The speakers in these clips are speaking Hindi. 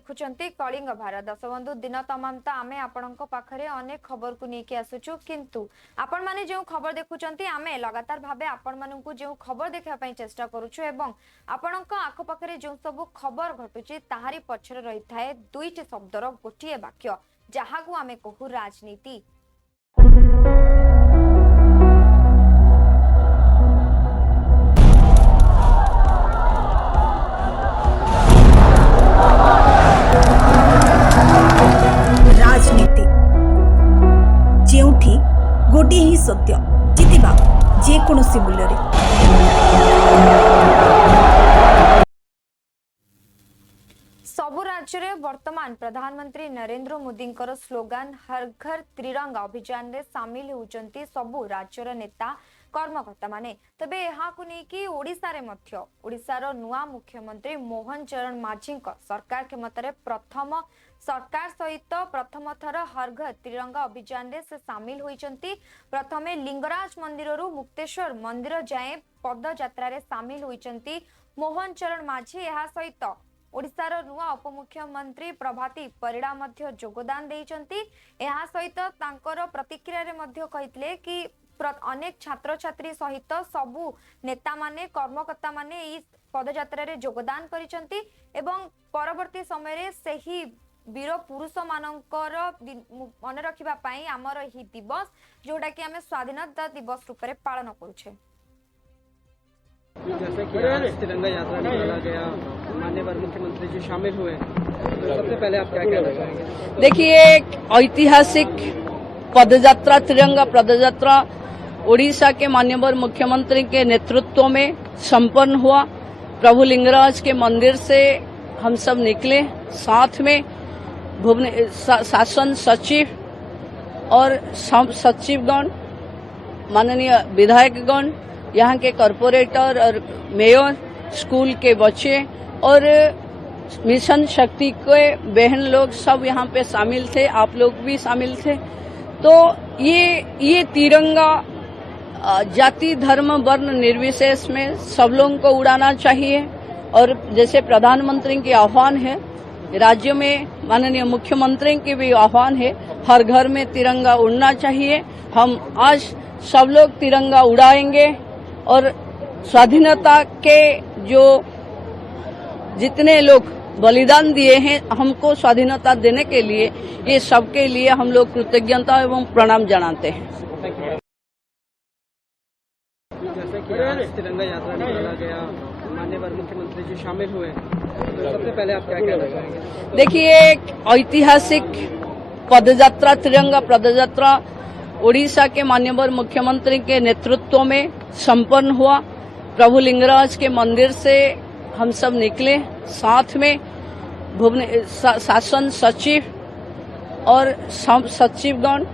देखुचंती कलिंग भारत दशबंधु दिन तमाम तो आमे आपणक पाखरे अनेक खबर को लेके आसुचु किंतु आपण माने जो खबर देखुचंती आमे लगातार भाबे आपण माननकु जो खबर देखा पई चेष्टा करूछु एवं आपणक आखो पाखरे जो सब खबर घटुची ताहारी पछरे रही थाए दुईटी शब्दर गोटिए वाक्य जहाकू आमे कहू राजनीति। राजनीति जेउठी गोटे ही सत्य जितिबा जेकोसी मूल्य रे। सबु राज्य में वर्तमान प्रधानमंत्री नरेंद्र मोदी स्लोगान हर घर त्रिरंगा अभियान रे सामिल होउचंती सबु राज्यर नेता कर्मकर्ता माने। तबे एहाकु नेकी ओडिसा रे मध्य ओडिसार नुआ मुख्यमंत्री मोहन चरण माझी सरकार क्षमतार प्रथम सरकार सहित प्रथम थर हर घर त्रिरंगा अभियान रे से सामिल होइचंती। प्रथमे लिंगराज मंदिर रु मुक्तेश्वर मंदिर जाए पदयात्रा रे सामिल होइचंती मोहन चरण माझी। एहा सहित ओडिसार नुआ उपमुख्यमंत्री प्रभाती परिड़ा मध्य योगदान देइचंती। एहा सहित तांकर प्रतिक्रिया रे मध्य कहितले कि अनेक छात्र छात्री सहित सबु नेता माने कर्मकर्ता माने ई पदयात्रा रे योगदान करिसंती एवं परवर्ती समय रे सही वीर पुरुष मानकर मन रखिबा पई हमर ही दिवस जोटा कि हमें स्वाधीनता दिवस रूप में पालन करूछे। जैसे कि आज तिरंगा यात्रा निकाला गया, माननीय मुख्यमंत्री जी शामिल हुए, तो सबसे पहले आप क्या कहना चाहेंगे? देखिए, एक ऐतिहासिक पदयात्रा तिरंगा पदयात्रा ओडिशा के माननीय मुख्यमंत्री के नेतृत्व में संपन्न हुआ। प्रभु लिंगराज के मंदिर से हम सब निकले, साथ में शासन सचिव और सचिवगण, माननीय विधायकगण, यहाँ के कॉरपोरेटर और मेयर, स्कूल के बच्चे और मिशन शक्ति के बहन लोग सब यहाँ पे शामिल थे। आप लोग भी शामिल थे। तो ये तिरंगा जाति धर्म वर्ण निर्विशेष में सब लोगों को उड़ाना चाहिए। और जैसे प्रधानमंत्री के आह्वान है, राज्य में माननीय मुख्यमंत्री के भी आह्वान है, हर घर में तिरंगा उड़ना चाहिए। हम आज सब लोग तिरंगा उड़ाएंगे और स्वाधीनता के जो जितने लोग बलिदान दिए हैं हमको स्वाधीनता देने के लिए, ये सबके लिए हम लोग कृतज्ञता एवं प्रणाम जनाते हैं। जैसे कि आज तिरंगा यात्रा निकाला गया, माननीय मुख्यमंत्री जी शामिल हुए, तो सबसे पहले आप क्या कहना चाहेंगे? देखिए, एक ऐतिहासिक पदयात्रा तिरंगा पदयात्रा ओडिशा के माननीय मुख्यमंत्री के नेतृत्व में संपन्न हुआ। प्रभु लिंगराज के मंदिर से हम सब निकले, साथ में शासन सचिव और सचिवगण,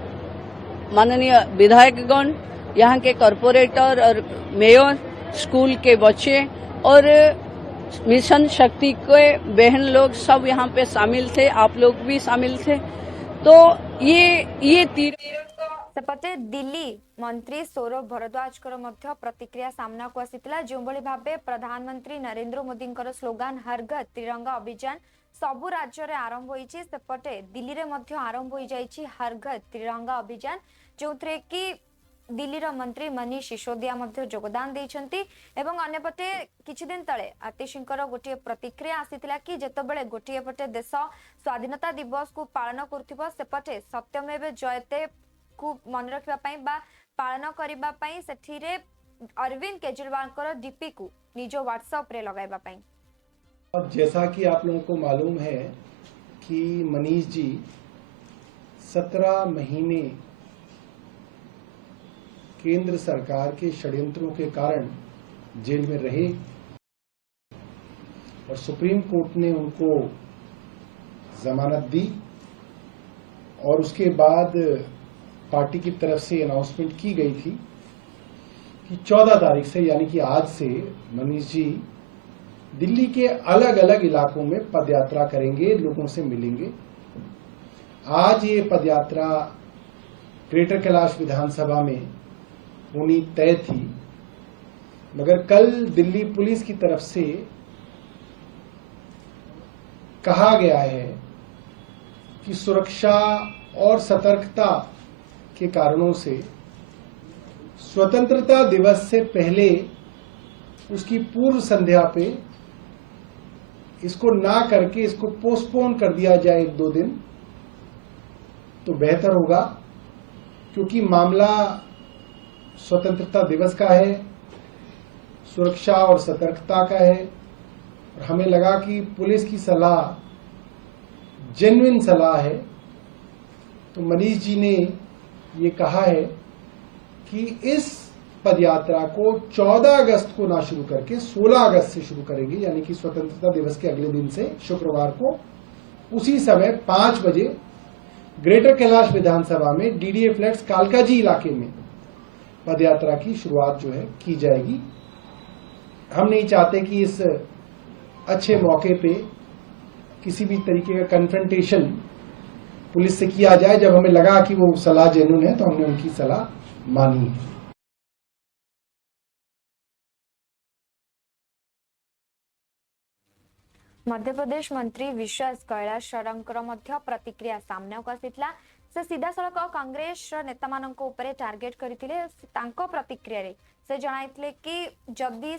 माननीय विधायकगण, यहाँ के कॉरपोरेटर और मेयर, स्कूल के बच्चे और मिशन शक्ति के बहन लोग सब यहाँ पे शामिल थे। आप लोग भी शामिल थे। तो ये सेपटे दिल्ली मंत्री सौरभ भरद्वाज मध्य प्रतिक्रिया सामना को आसीतिला। जो भली भाबे प्रधानमंत्री नरेंद्र मोदी स्लोगान हर घर त्रिरंगा अभियान सबु राज्य रे आरंभ होईची, सेपटे दिल्ली रे मध्य आरंभ होई जाईची हर घर त्रिरंगा अभियान, जोथरे कि दिल्ली रो मंत्री मनीष सिसोदिया मध्य योगदान देइछंती। एवं अन्यपटे किछि दिन तळे आतिशिंकर गोटे प्रतिक्रिया आसीतिला कि जेतबेले गोटे पटे देश स्वाधीनता दिवस को पालन करथिबो, सेपटे सत्यमेव जयते को मन रखिबा पई बा पालन करिबा पई सेठिरे अरविंद केजरीवाल कर डीपी को निजो व्हाट्सएप रे लगाइबा पई। और जैसा कि आप लोगों को मालूम है कि मनीष जी 17 महीने केंद्र सरकार के षड्यंत्रों के कारण जेल में रहे और सुप्रीम कोर्ट ने उनको जमानत दी और उसके बाद पार्टी की तरफ से अनाउंसमेंट की गई थी कि 14 तारीख से यानी कि आज से मनीष जी दिल्ली के अलग अलग इलाकों में पदयात्रा करेंगे, लोगों से मिलेंगे। आज ये पदयात्रा ग्रेटर कैलाश विधानसभा में होनी तय थी, मगर कल दिल्ली पुलिस की तरफ से कहा गया है कि सुरक्षा और सतर्कता के कारणों से स्वतंत्रता दिवस से पहले उसकी पूर्व संध्या पे इसको ना करके इसको पोस्टपोन कर दिया जाए 1-2 दिन, तो बेहतर होगा, क्योंकि मामला स्वतंत्रता दिवस का है, सुरक्षा और सतर्कता का है। और हमें लगा कि पुलिस की सलाह जेन्युइन सलाह है, तो मनीष जी ने ये कहा है कि इस पदयात्रा को 14 अगस्त को ना शुरू करके 16 अगस्त से शुरू करेंगे, यानी कि स्वतंत्रता दिवस के अगले दिन से शुक्रवार को उसी समय 5 बजे ग्रेटर कैलाश विधानसभा में डीडीए फ्लैट्स कालकाजी इलाके में पदयात्रा की शुरुआत जो है की जाएगी। हम नहीं चाहते कि इस अच्छे मौके पे किसी भी तरीके का कन्फ्रंटेशन पुलिस से किया जाए। जब हमें लगा कि वो सलाह जेन्युइन है तो हमने उनकी सलाह मानी है। मध्यप्रदेश मंत्री विश्वास कैलाश शरणकर मध्य प्रतिक्रिया सामना को आसीथिला। से सीधा सड़क कांग्रेस नेता मानक ऊपर टार्गेट करथिले। तांको प्रतिक्रिया रे से जणाइथिले कि जदि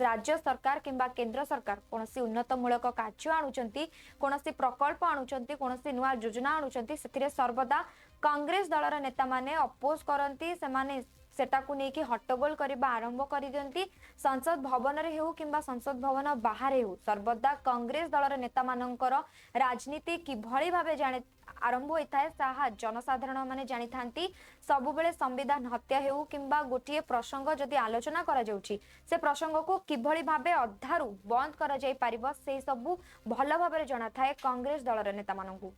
राज्य सरकार किंबा केंद्र सरकार कोनसी उन्नतमूलक कार्य आणुचंती, कोनसी प्रकल्प आणुचंती, कोनसी नुआ योजना आणुचंती, सेथिरे सर्वदा कांग्रेस दलर नेता माने अपोज करंती। सेमाने सेटाकु नेकी हट्टगोल करबा आरंभ करि दियंती। संसद भवन रे हेउ किंबा संसद भवन बाहर हेउ सर्वदा कांग्रेस दलर नेता मानकर राजनीति किभଳି भाबे जाने आरंभ होइथाय ताहा जनसाधारण माने जानि थांती। सबु बेले संविधान हत्या हेउ किंबा गोटिए प्रसंग जदि आलोचना करा जाउची, से प्रसंग को किभଳି भाबे अधारु बंद करा जाई पारिबो, से सबु भल भाबे जाना थाए कांग्रेस दलर नेता मानकु।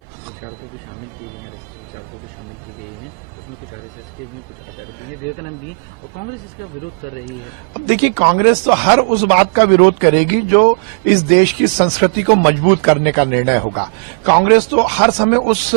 विचारकों को शामिल किए गए हैं, विचारकों को शामिल की गई हैं, उसमें कुछ आरएसएस के भी, कुछ आचार्य विवेकानंद भी, और कांग्रेस इसका विरोध कर रही है। अब देखिए, कांग्रेस तो हर उस बात का विरोध करेगी जो इस देश की संस्कृति को मजबूत करने का निर्णय होगा। कांग्रेस तो हर समय उस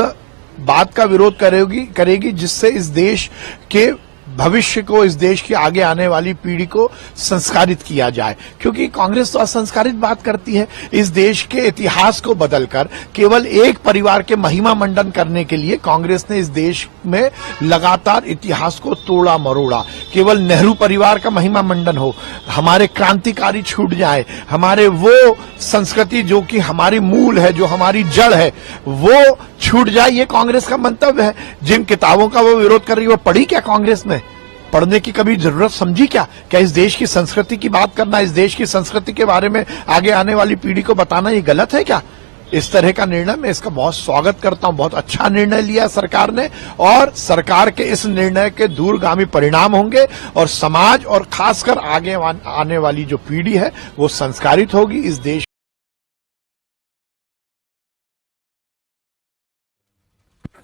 बात का विरोध करेगी जिससे इस देश के भविष्य को, इस देश की आगे आने वाली पीढ़ी को संस्कारित किया जाए, क्योंकि कांग्रेस तो असंस्कारित बात करती है। इस देश के इतिहास को बदलकर केवल एक परिवार के महिमा मंडन करने के लिए कांग्रेस ने इस देश में लगातार इतिहास को तोड़ा मरोड़ा। केवल नेहरू परिवार का महिमा मंडन हो, हमारे क्रांतिकारी छूट जाए, हमारे वो संस्कृति जो कि हमारी मूल है, जो हमारी जड़ है, वो छूट जाए, ये कांग्रेस का मंतव्य है। जिन किताबों का वो विरोध कर रही है, वो पढ़ी क्या कांग्रेस ने? पढ़ने की कभी जरूरत समझी क्या? क्या इस देश की संस्कृति की बात करना, इस देश की संस्कृति के बारे में आगे आने वाली पीढ़ी को बताना ये गलत है क्या? इस तरह का निर्णय मैं इसका बहुत स्वागत करता हूं। बहुत अच्छा निर्णय लिया सरकार ने, और सरकार के इस निर्णय के दूरगामी परिणाम होंगे और समाज और खासकर आगे आने वाली जो पीढ़ी है वो संस्कारित होगी। इस देश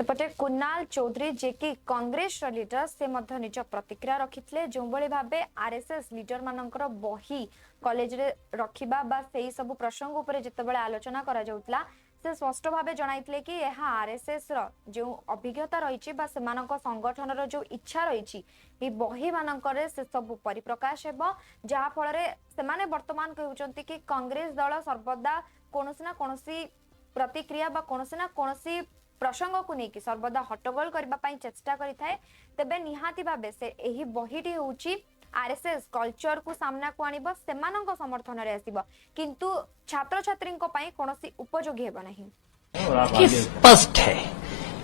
पटे कुणाल चौधरी जे कि कांग्रेस लीडर से मध्य निज प्रतिक्रिया रखिथिले। जो बळे भाबे आरएसएस लीडर मानकर बही कॉलेज रे रखिबा बा सेही सब प्रसंग ऊपर जेतेबेले आलोचना करा जाउतला, से स्पष्ट भाबे जणाइथिले कि यह आरएसएस रो जो अभिज्ञता रहिछि बा सेमानक संगठन रो जो इच्छा रहिछि, ए बही मानकर से सब परिप्रकाश हेबो, जहा फल रे सेमाने वर्तमान कहउचंती कि कांग्रेस दल सर्वदा कोनोसी ना कोनोसी प्रतिक्रिया बा कोनोसी ना कोनोसी प्रसंग को लेकिन सर्वदा हट्टगोल करने चेष्टा करिथाए। तेबे निहाती भाबे से एही बहीटी होउची आरएसएस कल्चर को सामना को आनिबो, सेमानंक समर्थन रे आसीबो, किंतु छात्र छात्री कोपाई कोनोसी उपयोगी हेबो नहीं। ये स्पष्ट है,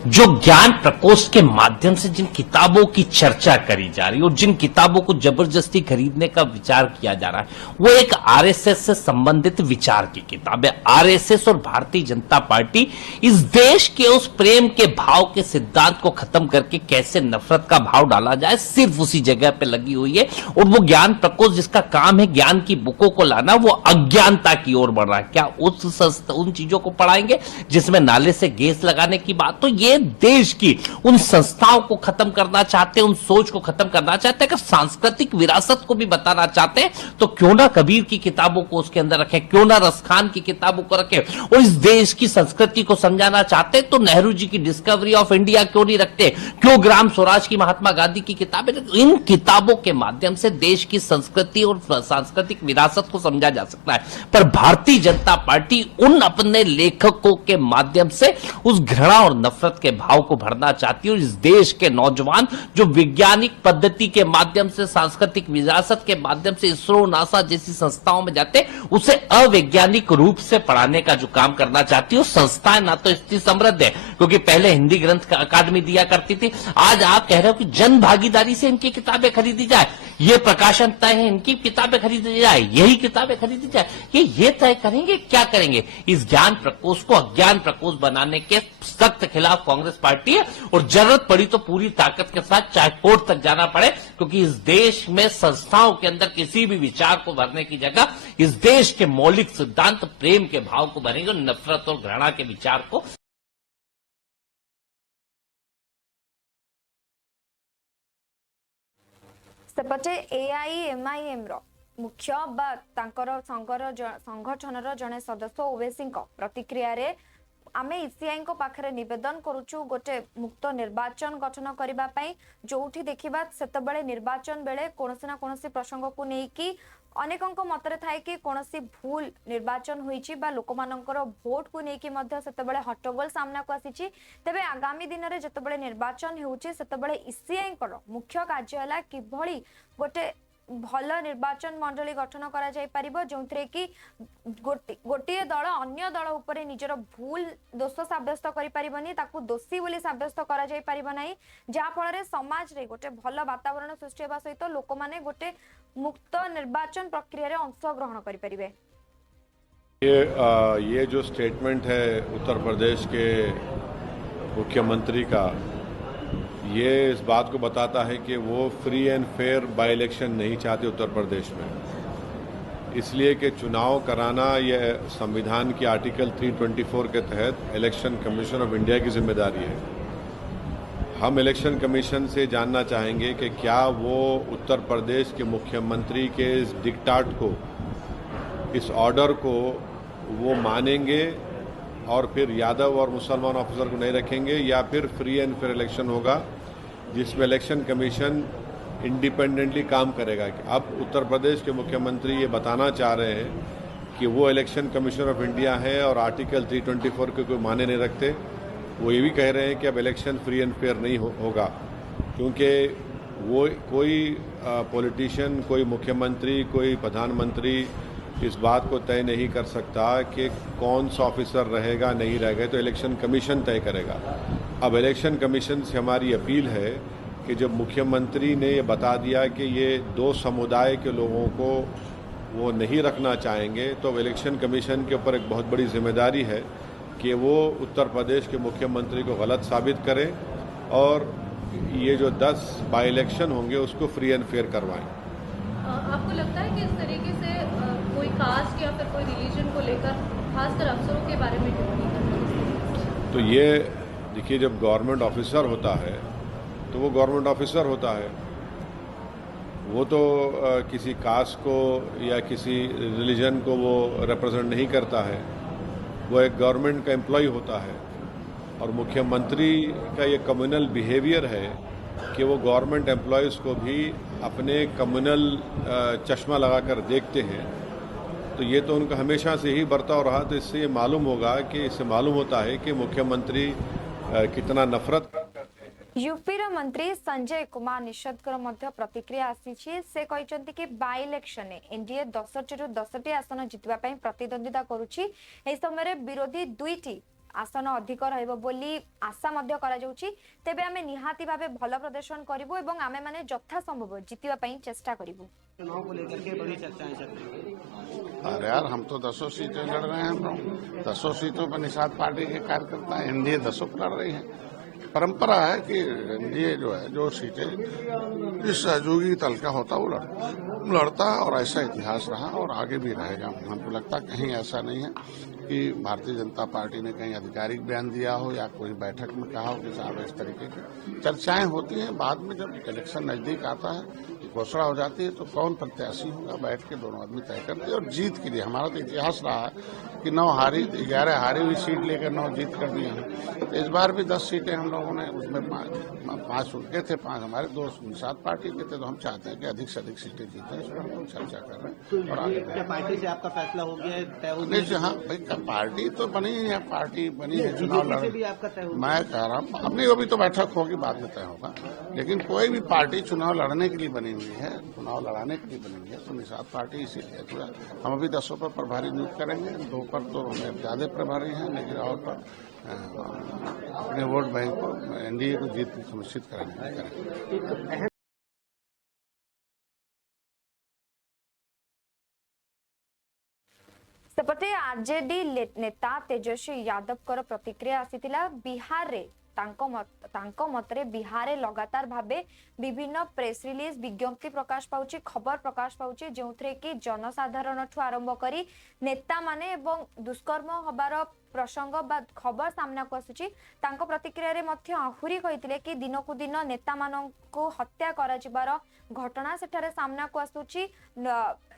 जो ज्ञान प्रकोष्ठ के माध्यम से जिन किताबों की चर्चा करी जा रही है और जिन किताबों को जबरदस्ती खरीदने का विचार किया जा रहा है, वो एक आरएसएस से संबंधित विचार की किताब है। आरएसएस और भारतीय जनता पार्टी इस देश के उस प्रेम के भाव के सिद्धांत को खत्म करके कैसे नफरत का भाव डाला जाए, सिर्फ उसी जगह पे लगी हुई है। और वो ज्ञान प्रकोष्ठ जिसका काम है ज्ञान की बुकों को लाना, वो अज्ञानता की ओर बढ़ रहा है। क्या उन चीजों को पढ़ाएंगे जिसमें नाले से गैस लगाने की बात? तो ये चाहते हैं, देश की उन संस्थाओं को खत्म करना चाहते हैं, उन सोच को खत्म करना चाहते हैं। अगर सांस्कृतिक विरासत को भी बताना चाहते हैं तो क्यों ना कबीर की किताबों को उसके अंदर रखें, क्यों ना रसखान की किताबों को रखें। और इस देश की संस्कृति को समझाना चाहते हैं तो नेहरू जी की डिस्कवरी ऑफ इंडिया क्यों नहीं रखते, क्यों ग्राम स्वराज की महात्मा गांधी की किताबें। इन किताबों के माध्यम से देश की संस्कृति और सांस्कृतिक विरासत को समझा जा सकता है। पर भारतीय जनता पार्टी उन अपने लेखकों के माध्यम से उस घृणा और नफरत के भाव को भरना चाहती है। और इस देश के नौजवान जो वैज्ञानिक पद्धति के माध्यम से, सांस्कृतिक विरासत के माध्यम से इसरो, नासा जैसी संस्थाओं में जाते, उसे अवैज्ञानिक रूप से पढ़ाने का जो काम करना चाहती है। संस्थाएं ना तो इतनी समृद्ध है, क्योंकि पहले हिंदी ग्रंथ अकादमी दिया करती थी, आज आप कह रहे हो कि जन भागीदारी से इनकी किताबें खरीदी जाए, ये प्रकाशन तय है, इनकी किताबें खरीदी जाए, यही किताबें खरीदी जाए, ये तय करेंगे क्या करेंगे। इस ज्ञान प्रकोष्ठ को अज्ञान प्रकोष्ठ बनाने के सख्त खिलाफ कांग्रेस पार्टी है। और जरूरत पड़ी तो पूरी ताकत के साथ चाहे कोर्ट तक जाना पड़े, क्योंकि इस देश में संस्थाओं के अंदर किसी भी विचार को भरने की जगह इस देश के मौलिक सिद्धांत प्रेम के भाव को भरेंगे और नफरत और घृणा के विचार को। सेपटे एआईएमआईएम मुख्य बा तांकर संगठनर जड़े सदस्य ओवैसी प्रतिक्रिया रे आमे ईसीआई पाखरे निवेदन करुचु गोटे मुक्त निर्वाचन गठन करने जोठी देखा सेतबेले निर्वाचन बेले कोनोसी ना कोनोसी प्रसंग को लेकिन अनेकों मतरे थाए कि कोनोसी भूल निर्वाचन होईची बा लोकमानंकर भोट को लेकिन सेतबेले हट्टगोल सामना को आसीची। तेबे आगामी दिन में जेतबेले निर्वाचन होउची सेतबेले ईसीआई मुख्य कार्य है किभली गोटे भल निर्वाचन मंडली गठन करा जाय परिबो जोंथरे कि गोटे दल अन्य दल उपरे निजर भूल दोष साब्यस्त करि परिबनी, ताकू दोषी बोली साब्यस्त करा जाय परिबो नाही, जा फल समाज रे गोटे भल वातावरण सृष्टि हेबा सहित लोक माने गोटे मुक्त निर्वाचन प्रक्रिया रे अंश ग्रहण करि परिबे। ये जो स्टेटमेंट है उत्तर प्रदेश के मुख्यमंत्री का, ये इस बात को बताता है कि वो free and fair by election नहीं चाहते उत्तर प्रदेश में। इसलिए कि चुनाव कराना यह संविधान की आर्टिकल 324 के तहत इलेक्शन कमीशन ऑफ इंडिया की जिम्मेदारी है। हम इलेक्शन कमीशन से जानना चाहेंगे कि क्या वो उत्तर प्रदेश के मुख्यमंत्री के इस डिक्टाट को, इस ऑर्डर को वो मानेंगे और फिर यादव और मुसलमान ऑफिसर को नहीं रखेंगे, या फिर फ्री एंड फेयर इलेक्शन होगा जिसमें इलेक्शन कमीशन इंडिपेंडेंटली काम करेगा। अब उत्तर प्रदेश के मुख्यमंत्री ये बताना चाह रहे हैं कि वो इलेक्शन कमीशन ऑफ इंडिया है और आर्टिकल 324 के कोई माने नहीं रखते। वो ये भी कह रहे हैं कि अब इलेक्शन फ्री एंड फेयर नहीं होगा, क्योंकि वो कोई पॉलिटिशियन, कोई मुख्यमंत्री, कोई प्रधानमंत्री इस बात को तय नहीं कर सकता कि कौन सा ऑफिसर रहेगा नहीं रहेगा, तो इलेक्शन कमीशन तय करेगा। अब इलेक्शन कमीशन से हमारी अपील है कि जब मुख्यमंत्री ने ये बता दिया कि ये दो समुदाय के लोगों को वो नहीं रखना चाहेंगे, तो इलेक्शन कमीशन के ऊपर एक बहुत बड़ी जिम्मेदारी है कि वो उत्तर प्रदेश के मुख्यमंत्री को गलत साबित करें और ये जो 10 बाई इलेक्शन होंगे उसको फ्री एंड फेयर करवाएं। आपको लगता है कि इस तरीके से कोई कास्ट या फिर कोई रिलीजन को लेकर खासकर अफसरों के बारे में टिप्पणी करना? तो ये देखिए, जब गवर्नमेंट ऑफिसर होता है तो वो गवर्नमेंट ऑफिसर होता है, वो तो किसी कास्ट को या किसी रिलीजन को वो रिप्रेजेंट नहीं करता है, वो एक गवर्नमेंट का एम्प्लॉय होता है। और मुख्यमंत्री का ये कम्युनल बिहेवियर है कि वो गवर्नमेंट एम्प्लॉयज़ को भी अपने कम्युनल चश्मा लगाकर देखते हैं। तो ये तो उनका हमेशा से ही बर्ताव रहा। तो इससे ये मालूम होगा कि इससे मालूम होता है कि मुख्यमंत्री कितना नफरत करते हैं। यूपी रो मंत्री संजय कुमार निषदकर मध्य प्रतिक्रिया आसीछि। से कहचंती कि बाय इलेक्शन एनडीए 10 रु 10 आसन जितबा पई प्रतिद्वंदिता करूछि। एही समय विरोधी 2टी आसन अधिक रहइबो बोली आशा मध्य करा जाउछि। तेबे आमे निहाती भाबे भल प्रदर्शन करिवो एवं आमे माने यथा संभव जितिबा पई चेष्टा करिवो। चुनाव को लेकर के बड़ी चर्चाएं चल रही हैं। अरे यार, हम तो 10 सीटें लड़ रहे हैं। हम लोग 10 सीटों पर निषाद पार्टी के कार्यकर्ता एनडीए 10 लड़ रही है। परंपरा है कि एनडीए जो है, जो सीटें जिस सहयोगी दल का होता वो लड़ता है। लड़ता है और ऐसा इतिहास रहा और आगे भी रहेगा। हमको लगता कहीं ऐसा नहीं है कि भारतीय जनता पार्टी ने कहीं आधिकारिक बयान दिया हो या कोई बैठक में कहा हो कि साहब इस तरीके की चर्चाएं होती हैं। बाद में जब इलेक्शन नजदीक आता है, घोषणा हो जाती है, तो कौन प्रत्याशी होगा बैठ के दोनों आदमी तय करते हैं। और जीत के लिए हमारा तो इतिहास रहा है कि 11 हारी हुई सीट लेकर 9 जीत कर दिए हैं। तो इस बार भी 10 सीटें हम लोगों ने, उसमें 5 उनके थे, 5 हमारे, 2 7 पार्टी के थे। तो हम चाहते हैं कि अधिक से अधिक सीटें जीतें, इस पर हम लोग चर्चा कर रहे हैं और आगे क्या पार्टी से आपका फैसला हो गया है, तय हो नहीं जी, हाँ भाई, पार्टी तो बनी है, पार्टी बनी है, चुनाव लड़, भी आपका तय हो गया? मैं कह रहा हूँ अपनी अभी तो बैठक होगी, बाद में तय होगा। लेकिन कोई भी पार्टी चुनाव लड़ने के लिए बनी हुई है, चुनाव लड़ाने के लिए बनी हुई है, तो निषाद पार्टी इसीलिए जो है हम अभी 10 पर प्रभारी नियुक्त करेंगे। 2 पर तो हमें ज्यादा प्रभारी हैं, लेकिन और पर अपने वोट बैंक को एनडीए को जीत सुनिश्चित कराने के लिए करेंगे। सेपटे आरजेडी नेता तेजस्वी यादव प्रतिक्रिया आसीथिला बिहार रे तांको मतरे बिहार रे लगातार भाबे विभिन्न प्रेस रिलीज विज्ञप्ति प्रकाश पाउची, खबर प्रकाश पाउची, जोंथरे कि जनसाधारण ठु आरंभ करी नेता माने एवं दुष्कर्म हबार प्रसंग बा खबर सामना को आसुची। तांको प्रतिक्रिया रे मध्य आहुरी कहिथिले कि दिनकु दिन नेता माननकु हत्या करा जिबार घटना सेठारे सामना को आसुची।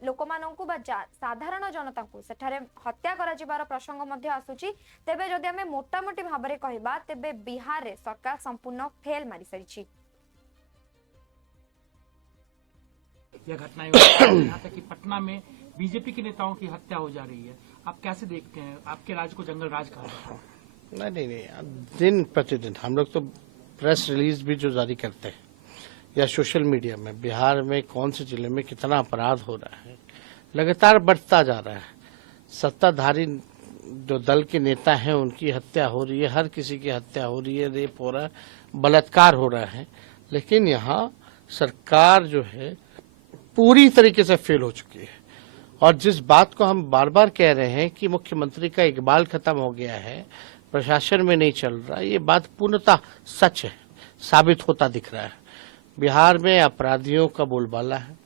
लोकमाननकु बा साधारण जनता को सेठारे हत्या करा जिबार प्रसंग मध्य आसुची। तेबे जदि हमें मोटामोटी भाबरे कहिबा तेबे बिहार रे सरकार संपूर्ण फेल मारी सारिची। यह घटनाएं यहाँ तक कि पटना में बीजेपी के नेताओं की हत्या हो जा रही है, आप कैसे देखते हैं? आपके राज्य को जंगल राज कहा जाता है। नहीं, दिन प्रतिदिन हम लोग तो प्रेस रिलीज भी जो जारी करते हैं या सोशल मीडिया में बिहार में कौन से जिले में कितना अपराध हो रहा है, लगातार बढ़ता जा रहा है। सत्ताधारी जो दल के नेता हैं उनकी हत्या हो रही है, हर किसी की हत्या हो रही है, रेप हो रहा है, बलात्कार हो रहा है। लेकिन यहाँ सरकार जो है पूरी तरीके से फेल हो चुकी है। और जिस बात को हम बार बार कह रहे हैं कि मुख्यमंत्री का इकबाल खत्म हो गया है, प्रशासन में नहीं चल रहा, ये बात पूर्णतः सच है, साबित होता दिख रहा है। बिहार में अपराधियों का बोलबाला है।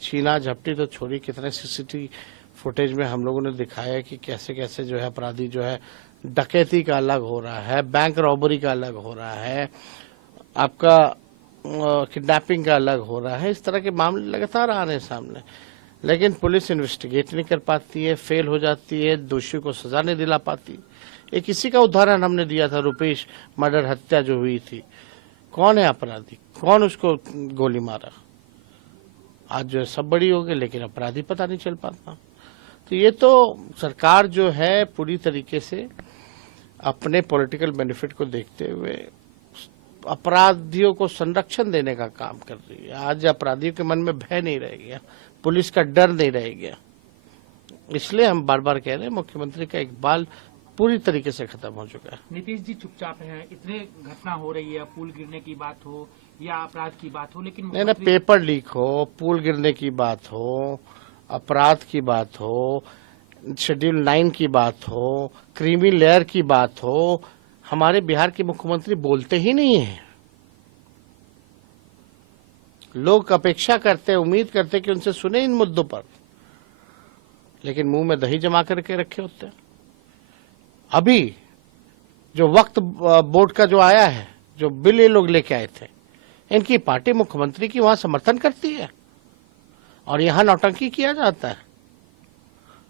छीना झपटी तो छोड़ी, कितने सीसीटीवी फुटेज में हम लोगों ने दिखाया कि कैसे कैसे जो है अपराधी जो है डकैती का अलग हो रहा है, बैंक रॉबरी का अलग हो रहा है, आपका किडनैपिंग का अलग हो रहा है। इस तरह के मामले लगातार आ रहे हैं सामने, लेकिन पुलिस इन्वेस्टिगेट नहीं कर पाती है, फेल हो जाती है, दोषियों को सजा नहीं दिला पाती। एक इसी का उदाहरण हमने दिया था, रुपेश मर्डर हत्या जो हुई थी। कौन है अपराधी, कौन उसको गोली मारा? आज जो है सब बड़ी हो गई, लेकिन अपराधी पता नहीं चल पाता। तो ये तो सरकार जो है पूरी तरीके से अपने पॉलिटिकल बेनिफिट को देखते हुए अपराधियों को संरक्षण देने का काम कर रही है। आज अपराधियों के मन में भय नहीं रह गया, पुलिस का डर नहीं रह गया। इसलिए हम बार बार कह रहे हैं मुख्यमंत्री का इकबाल पूरी तरीके से खत्म हो चुका है। नीतीश जी चुपचाप हैं, इतने घटना हो रही है, पुल गिरने की बात हो या अपराध की बात हो, लेकिन नहीं, पेपर लीक हो, पुल गिरने की बात हो, अपराध की बात हो, शेड्यूल 9 की बात हो, क्रीमी लेयर की बात हो, हमारे बिहार के मुख्यमंत्री बोलते ही नहीं है। लोग अपेक्षा करते, उम्मीद करते कि उनसे सुने इन मुद्दों पर, लेकिन मुंह में दही जमा करके रखे होते हैं। अभी जो वक्त बोर्ड का जो आया है, जो बिल ये लोग लेके आए थे, इनकी पार्टी मुख्यमंत्री की वहां समर्थन करती है और यहां नौटंकी किया जाता है।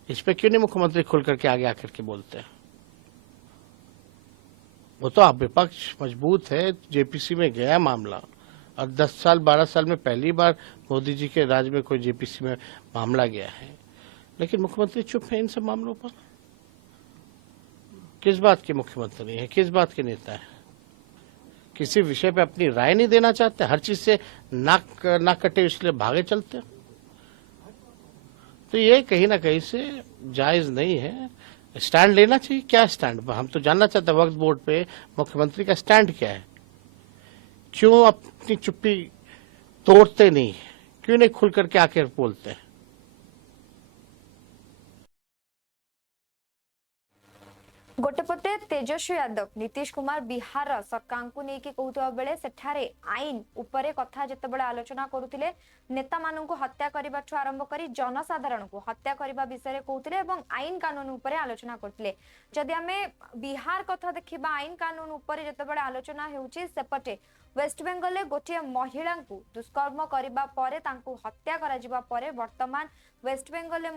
इस पे क्यों नहीं मुख्यमंत्री खुल करके आगे आकर के बोलते हैं? वो तो आप विपक्ष मजबूत है, जेपीसी में गया मामला, और 10 साल 12 साल में पहली बार मोदी जी के राज में कोई जेपीसी में मामला गया है, लेकिन मुख्यमंत्री चुप है इन सब मामलों पर। किस बात के मुख्यमंत्री है, किस बात के नेता है? किसी विषय पे अपनी राय नहीं देना चाहते, हर चीज से नाक कटे इसलिए भागे चलते। तो ये कहीं ना कहीं से जायज नहीं है। स्टैंड लेना चाहिए। क्या स्टैंड, हम तो जानना चाहते हैं वक्फ बोर्ड पे मुख्यमंत्री का स्टैंड क्या है? क्यों अपनी चुप्पी तोड़ते नहीं, क्यों नहीं खुल करके आकर बोलते हैं? गोटेपटे तेजस्वी यादव नीतीश कुमार बिहार सरकार को लेकिन कहता बेले सेठारे आईन उपरे कथा जितेबाला आलोचना करुले नेता मानू हत्या करने आरंभ कर जनसाधारण को हत्या करने विषय कहते एवं आईन कानून उपरे आलोचना करते जदि आम बिहार कथा देखा आईन कानून उपरे जितेबाला आलोचना होपटे वेस्टबेंगल गोटे महिला दुष्कर्म करने पर हत्या कर वर्तमान वेस्टबेंगल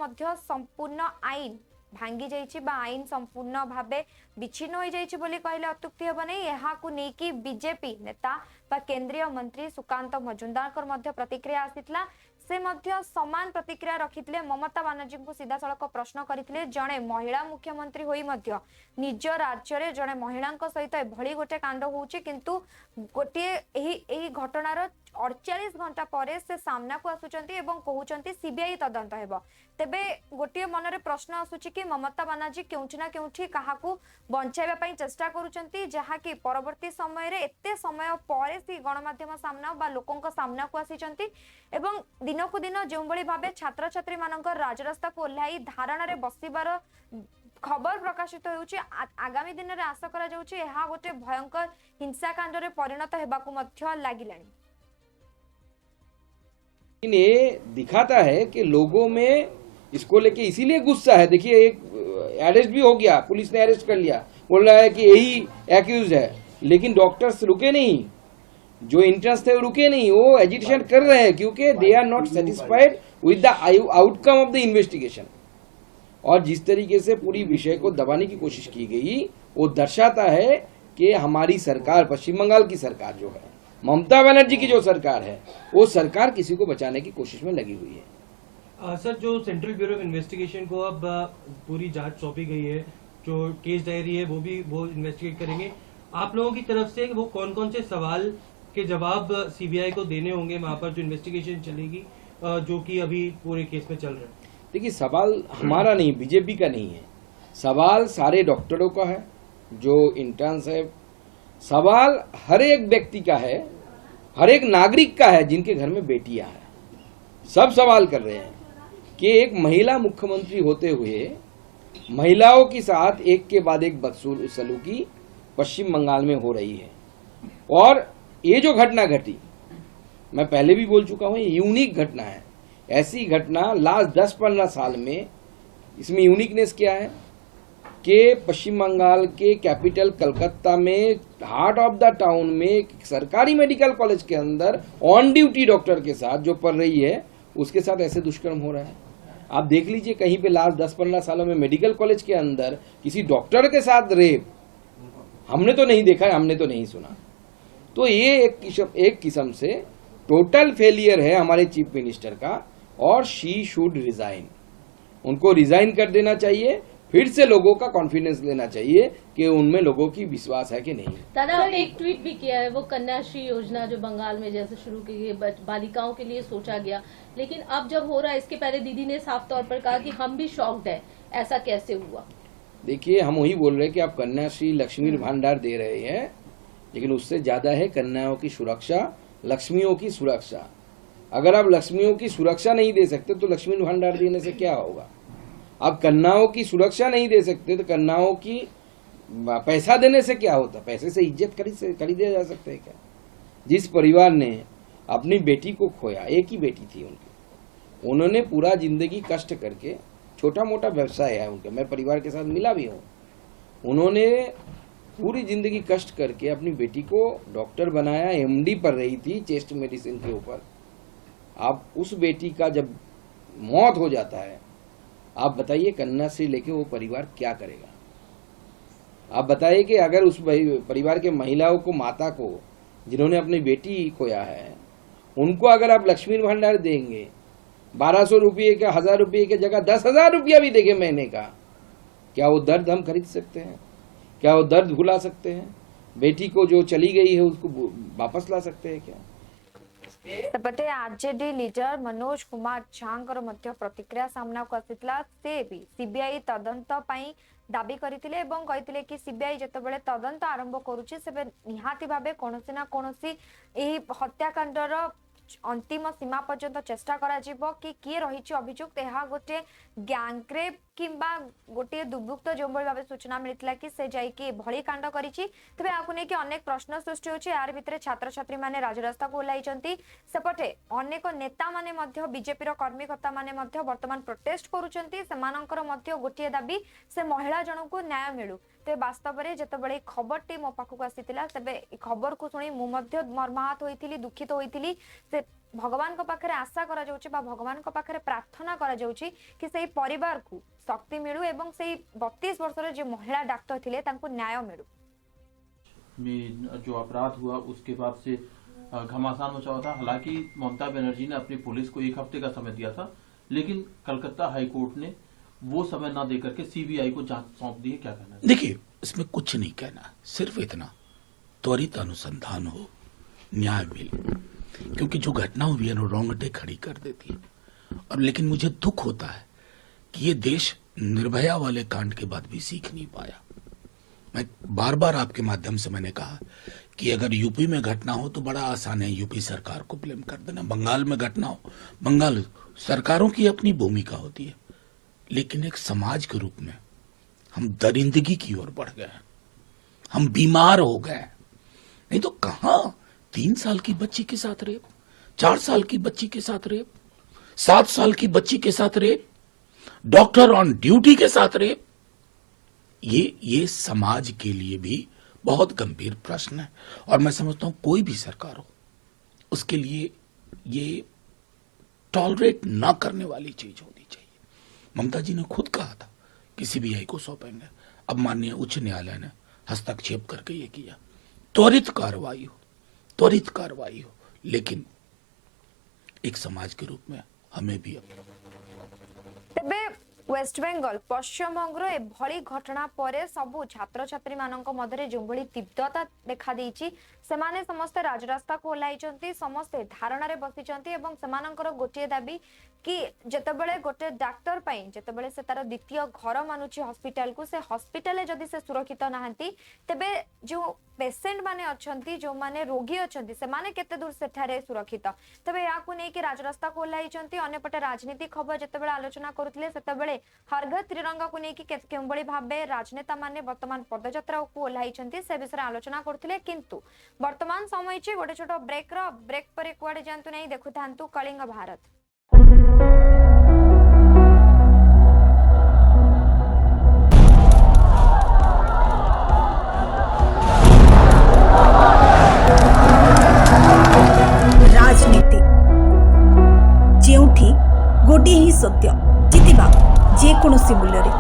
संपूर्ण आईन भांगी जाइछि बा आईन संपूर्ण भावे विच्छिन्न हो जाइछि बोली कहले अत्युक्ति हेब नहीं। यहाकू नेकी बीजेपी नेता बा केंद्रीय मंत्री सुकांत मजुमदार मध्य प्रतिक्रिया आसीतला से मध्य समान प्रतिक्रिया रखिथिले ममता बनर्जी को सीधा सड़क प्रश्न करथिले जणे महिला मुख्यमंत्री होई मध्य निज राज्य रे जणे महिलांक सहित एभली गोटे कांड होउछि किंतु गोटे एही घटनार 48 घंटा पर से सामना को आसुचंती एवं कहउचंती सीबीआई तदंत हेबो तेबे गोटे मनरे प्रश्न आसुछि कि ममता बनर्जी केउठी ना केउठी काहाकू बंचाइबा पई चेष्टा करूचंती जहा कि परवर्ती समय रे एते समय पर सी गणमाध्यम सामना बा लोकंक सामना को आसीचंती एवं दिन को दिन जो भाव छात्र छात्री मानक राजरास्ता को ओह्लाई धारणा रे बसिबार खबर प्रकाशित होउछि आगामी दिन रे आशा करा जाउछि एहा गोटे भयंकर हिंसाकांड रे परिणत हेबाकू मध्य लागिलानी। ये दिखाता है कि लोगों में इसको लेके इसीलिए गुस्सा है। देखिए एक अरेस्ट भी हो गया, पुलिस ने अरेस्ट कर लिया, बोल रहा है कि यही एक्यूज है, लेकिन डॉक्टर्स रुके नहीं, जो इंटर्न्स थे वो रुके नहीं, वो एजिटेशन कर रहे हैं क्योंकि they are not satisfied with the outcome of the investigation. और जिस तरीके से पूरी विषय को दबाने की कोशिश की गई वो दर्शाता है कि हमारी सरकार, पश्चिम बंगाल की सरकार जो है, ममता बनर्जी की जो सरकार है, वो सरकार किसी को बचाने की कोशिश में लगी हुई है। सर, जो सेंट्रल ब्यूरो ऑफ इन्वेस्टिगेशन को अब पूरी जांच सौंपी गई है, जो केस डायरी है वो इन्वेस्टिगेट करेंगे, आप लोगों की तरफ से वो कौन कौन से सवाल के जवाब सीबीआई को देने होंगे वहां पर जो इन्वेस्टिगेशन चलेगी, जो कि अभी पूरे केस में चल रहा है? देखिए, सवाल हमारा नहीं, बीजेपी का नहीं है, सवाल सारे डॉक्टरों का है, जो इंटर्न्स है, सवाल हर एक व्यक्ति का है, हर एक नागरिक का है जिनके घर में बेटियां हैं। सब सवाल कर रहे हैं कि एक महिला मुख्यमंत्री होते हुए महिलाओं के साथ एक के बाद एक बदसलूकी पश्चिम बंगाल में हो रही है। और ये जो घटना घटी, मैं पहले भी बोल चुका हूं, ये यूनिक घटना है। ऐसी घटना लास्ट 10-15 साल में, इसमें यूनिकनेस क्या है कि पश्चिम बंगाल के कैपिटल कलकत्ता में हार्ट ऑफ द टाउन में एक सरकारी मेडिकल कॉलेज के अंदर ऑन ड्यूटी डॉक्टर के साथ जो पढ़ रही है उसके साथ ऐसे दुष्कर्म हो रहा है। आप देख लीजिए, कहीं पे लास्ट 10-15 सालों में मेडिकल कॉलेज के अंदर किसी डॉक्टर के साथ रेप हमने तो नहीं देखा है, हमने तो नहीं सुना। तो ये एक किस्म से टोटल फेलियर है हमारे चीफ मिनिस्टर का, और शी शुड रिजाइन। उनको रिजाइन कर देना चाहिए, फिर से लोगों का कॉन्फिडेंस लेना चाहिए कि उनमें लोगों की विश्वास है कि नहीं। दादा, आपने एक ट्वीट भी किया है, वो कन्याश्री योजना जो बंगाल में जैसे शुरू की गई बालिकाओं के लिए सोचा गया, लेकिन अब जब हो रहा है, इसके पहले दीदी ने साफ तौर पर कहा कि हम भी शॉक्ड है, ऐसा कैसे हुआ? देखिए, हम वही बोल रहे हैं कि आप कन्याश्री लक्ष्मी भांडार दे रहे हैं, लेकिन उससे ज्यादा है कन्याओं की सुरक्षा, लक्ष्मियों की सुरक्षा। अगर आप लक्ष्मियों की सुरक्षा नहीं दे सकते तो लक्ष्मी भांडार देने से क्या होगा? आप कन्याओं की सुरक्षा नहीं दे सकते तो कन्याओं की पैसा देने से क्या होता? पैसे से इज्जत खरीदे जा सकते है क्या? जिस परिवार ने अपनी बेटी को खोया, एक ही बेटी थी उनकी, उन्होंने पूरा जिंदगी कष्ट करके, छोटा मोटा व्यवसाय है उनका, मैं परिवार के साथ मिला भी हूँ, उन्होंने पूरी जिंदगी कष्ट करके अपनी बेटी को डॉक्टर बनाया, एमडी पढ़ रही थी चेस्ट मेडिसिन के ऊपर। आप उस बेटी का जब मौत हो जाता है, आप बताइए कन्याश्री लेके वो परिवार क्या करेगा? आप बताइए कि अगर उस परिवार के महिलाओं को, माता को, जिन्होंने अपनी बेटी खोया है, उनको अगर आप लक्ष्मी भंडार देंगे, 1200 रुपये का 1000 रुपये की जगह 10,000 रुपया भी देंगे महीने का, क्या वो दर्द हम खरीद सकते हैं? क्या वो दर्द भुला सकते हैं? बेटी को जो चली गई है उसको वापस ला सकते हैं क्या? सेपटे आरजेडी लीडर मनोज कुमार झांकर मध्य प्रतिक्रिया सामना को आसीतला। से भी सीबीआई तदंत पई दाबी करथिले एवं कहिथिले कि सीबीआई जतबेले तदंत आरंभ करूची सेबे निहाती भाबे कोनोसी ना कोनोसी एही हत्याकांडर अंतिम सीमा पर्यंत चेष्टा करा जिवो कि किए रही अभियुक्त यह गोटे गैंगरेप किंबा गोटे दुर्वृत्त जो भाव सूचना मिलता कि से जाइए भली कांड करी तेज आपको नहीं अनेक प्रश्न सृष्टि होची यार भितर छात्र छात्री माने राजरास्ता को ओह्लाइचंती सेपटे अनेक नेता माने मध्य बीजेपी रो कर्मकर्ता माने मध्य वर्तमान प्रोटेस्ट करूचंती सेमानंकर मध्य गोटे दाबी से महिला जन को न्याय मिलू ते वास्तव में जितेबाला खबरटी मो पाखक आसीथिला तेबे खबर को सुनी मु मध्य मर्माहत होइथिली दुखित होइथिली से भगवान को पाखरे आशा करा जाउची बा भगवान को पाखरे प्रार्थना करा जाउची कि सेही परिवार को शक्ति मिलू एवं सेही 32 वर्षर जो महिला डॉक्टर थिले तांको न्याय मिलू। में जो अपराध हुआ उसके बाद से घमासान मचा हुआ था। हालांकि ममता बनर्जी ने अपनी पुलिस को 1 हफ्ते का समय दिया था, लेकिन कलकत्ता हाईकोर्ट ने वो समय ना देकर के सीबीआई को जांच सौंप दी है। क्या कहना है? देखिए, इसमें कुछ नहीं कहना, सिर्फ इतना त्वरित अनुसंधान हो, न्याय मिले, क्योंकि जो घटना हुई है ना रोंगटे खड़ी कर देती है। और लेकिन मुझे दुख होता है कि ये देश निर्भया वाले कांड के बाद भी सीख नहीं पाया। मैं बार बार आपके माध्यम से मैंने कहा कि अगर यूपी में घटना हो तो बड़ा आसान है यूपी सरकार को ब्लेम कर देना, बंगाल में घटना हो, बंगाल सरकारों की अपनी भूमिका होती है, लेकिन एक समाज के रूप में हम दरिंदगी की ओर बढ़ गए हैं, हम बीमार हो गए। नहीं तो कहां 3 साल की बच्ची के साथ रेप, 4 साल की बच्ची के साथ रेप, 7 साल की बच्ची के साथ रेप, डॉक्टर ऑन ड्यूटी के साथ रेप। ये समाज के लिए भी बहुत गंभीर प्रश्न है और मैं समझता हूं कोई भी सरकार हो उसके लिए ये टॉलरेट ना करने वाली चीज होनी चाहिए। ममता जी ने खुद कहा था कि सीबीआई को सौंपेंगे, अब माननीय उच्च न्यायालय ने हस्तक्षेप करके ये किया। त्वरित कार्रवाई हो, लेकिन एक समाज के रूप में हमें भी तेबे वेस्ट बेंगल पश्चिम बंग एभली घटना पर सबू छात्र छात्री मानक मध्य जो तीव्रता देखा देइछि सेमाने समस्ते राजरास्ता को ओह्लाइचंती, समस्ते धारणा रे बसिचंती एवं सेमानकर गोटे दाबी कि जेतेबेले गोटे डाक्टर पई जेतेबेले से तार द्वितीय घर मानुछि हॉस्पिटल को, से हॉस्पिटल जदि से सुरक्षित नाहंती तेबे जो पेशेंट माने अछंती जो माने रोगी अछंती सेमाने केते दूर सेठारे सुरक्षित। तबे याकू नै कि राजरास्ता को ओह्लाइचंती। अन्यपटे राजनीति खबर जेतेबेले आलोचना करुथिले सेतेबेले हर घर त्रिरंगा को नै कि केउबळी भाबे राजनेता माने वर्तमान पदयात्रा को ओह्लाइचंती से विषय आलोचना करथिले। किंतु वर्तमान समय छि गोटे छोटो ब्रेक पर कुआडे जानतु नै देखुथांतु कलिंग भारत। राजनीति जेउठी गोटे ही सत्य जितिबा जेकोसी मूल्य रे।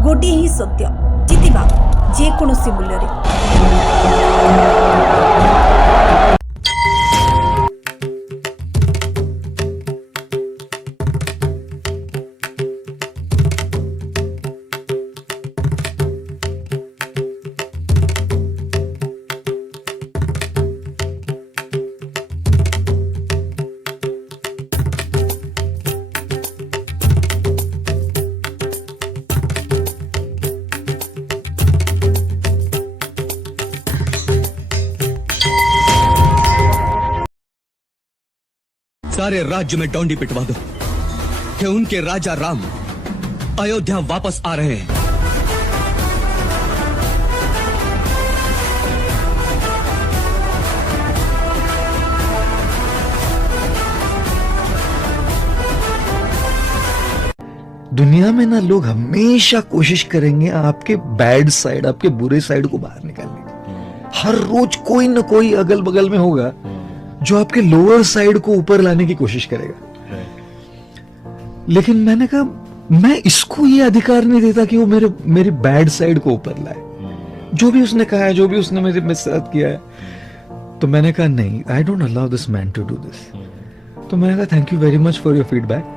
गोटे ही सत्य जितिबा जेकोसी मूल्य रे। सारे राज्य में डोंडी पिटवा दो कि उनके राजा राम अयोध्या वापस आ रहे हैं। दुनिया में ना लोग हमेशा कोशिश करेंगे आपके बैड साइड, आपके बुरे साइड को बाहर निकालने की। हर रोज कोई ना कोई अगल बगल में होगा जो आपके लोअर साइड को ऊपर लाने की कोशिश करेगा। लेकिन मैंने कहा मैं इसको ये अधिकार नहीं देता कि वो मेरी बैड साइड को ऊपर लाए। जो भी उसने कहा है, जो भी उसने मेरे साथ किया है, तो मैंने कहा नहीं, I don't allow this man to do this. तो मैंने कहा thank you very much for your feedback.